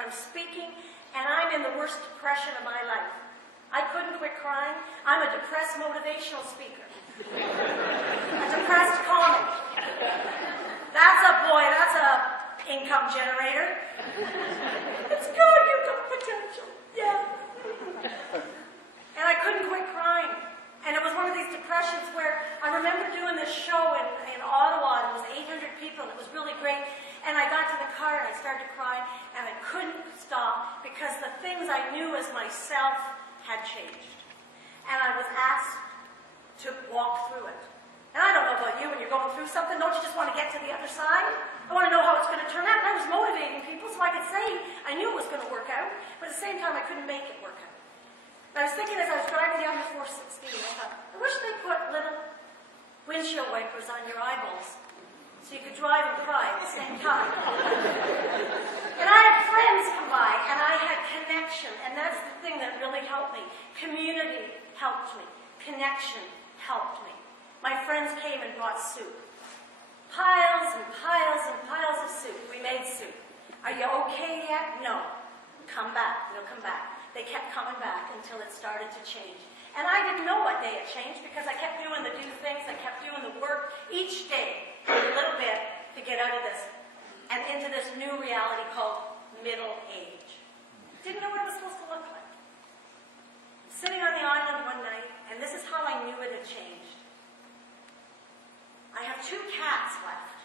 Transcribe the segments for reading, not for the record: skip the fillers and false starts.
and I'm speaking, and I'm in the worst depression of my life. I couldn't quit crying. I'm a depressed motivational speaker. A depressed comic. That's a income generator. It's good, you've got potential. Yeah. And I couldn't quit crying. And it was one of these depressions where I remember doing this show in Ottawa, and it was 800 people, and it was really great. And I got to the car, and I started to cry, and I couldn't stop because the things I knew as myself had changed. And I was asked to walk through it. And I don't know about you, when you're going through something, don't you just want to get to the other side? I want to know how it's going to turn out. And I was motivating people so I could say I knew it was going to work out, but at the same time I couldn't make it work out. But I was thinking as I was driving down the 416, I thought, I wish they put little windshield wipers on your eyeballs so you could drive and cry at the same time. And I had friends come by, and I had connection, and that's the thing that really helped me. Community helped me. Connection helped me. My friends came and brought soup. Piles and piles and piles of soup. We made soup. Are you okay yet? No. Come back. They'll come back. They kept coming back until it started to change. And I didn't know what day it changed because I kept doing the things, I kept doing the work each day, a little bit, to get out of this and into this new reality called middle age. Didn't know what it was supposed to look like. Sitting on the island one night, and this is how I knew it had changed. I have 2 cats left.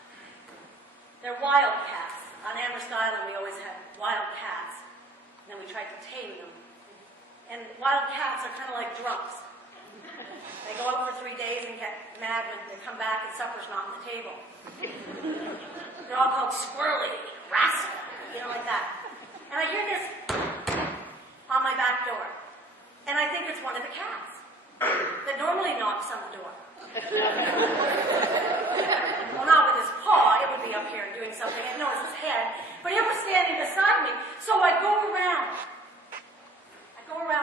They're wild cats. On Amherst Island, we always had wild cats. And then we tried to tame them. And wild cats are kind of like drunks. They go out for 3 days and get mad when they come back and supper's not on the table. They're all called squirrely, rascal, like that. And I hear this on my back door. And I think it's one of the cats that normally knocks on the door. Well, not with his paw, it would be up here doing something. No, it's his head. But it was standing beside me. So I go around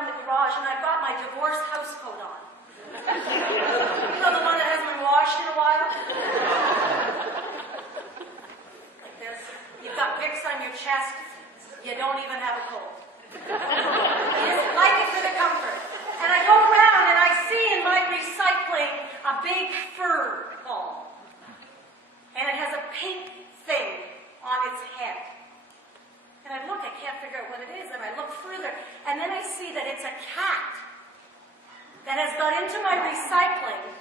the garage, and I've got my divorce house coat on. The one that hasn't been washed in a while? Like this. You've got Vicks on your chest. You don't even have a cold. You just like it for the comfort. And I go around, and I see in my recycling a big fur ball. And it has a pink thing on its head. And I look, I can't figure out what it is, and I look further, and then I see that it's a cat that has got into my recycling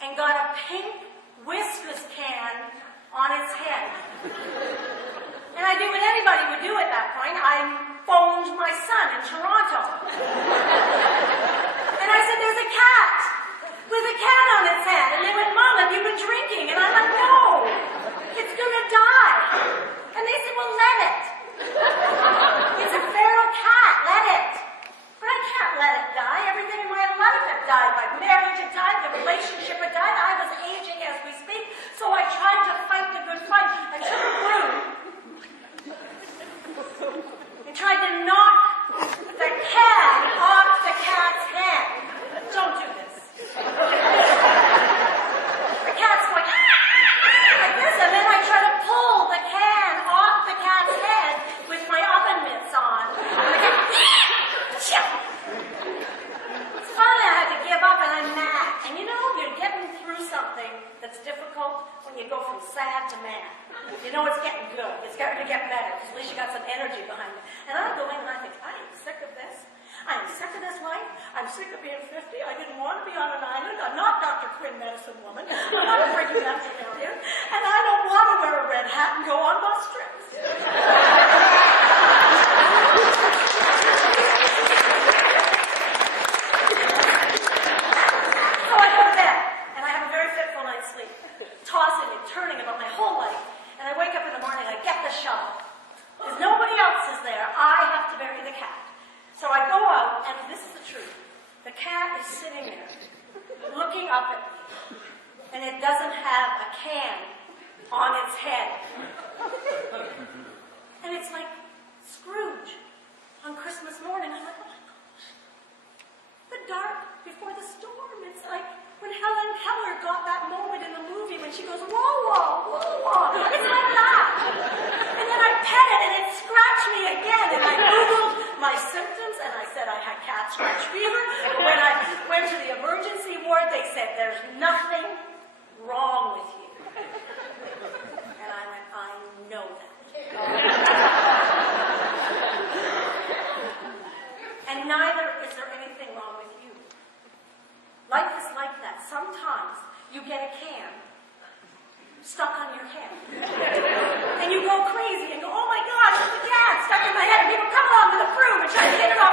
and got a pink Whiskas can on its head. And I did what anybody would do at that point. I phoned my son in Toronto. And I said, there's a cat with a cat on its head. And they went, Mom, have you been drinking? And I'm like, no, it's going to die. And they said, well, let it. It's a feral cat, let it. But I can't let it die. Everything in my life had died. My marriage had died, the relationship had died. I was aging as we speak. So I tried to fight the good fight. I took a broom and tried to knock the can off the cat's head. Don't do this. The cat's going, like this, and then I try to pull the can off the cat's head with my oven mitts on. And the cat, so finally I had to give up, and I'm mad. And you're getting through something that's difficult when you go from sad to mad. You know it's getting good. It's starting to get better, because at least you got some energy behind it. And I go in and I think, I am sick of this. I am sick of this life. I'm sick of being 50. I didn't want to be on an island. I'm not Dr. Quinn, medicine woman. I'm not bringing that down here. And I don't want to wear a red hat and go on bus trips. So I go to bed, and I have a very fitful night's sleep, tossing and turning about my whole life. And I wake up in the morning, I get the shovel. Because nobody else is there, I have to bury the cat. So I go out, and this is the truth. The cat is sitting there, looking up at me, and it doesn't have a can on its head. And it's like Scrooge on Christmas morning. I'm like, oh my gosh. The dark before the storm. It's like when Helen Keller got that moment in the movie when she goes, whoa, whoa, whoa, whoa. It's like that. And then I pet it, and it scratched me again, and I Googled my symptoms, and I said I had cat scratch fever. When I went to the emergency ward, they said, there's nothing wrong with you. And I went, I know that. And neither is there anything wrong with you. Life is like that. Sometimes you get a can stuck on your head. And you go crazy and go, oh my gosh, it's a can stuck in my head. And people come along with a broom and try to get it off.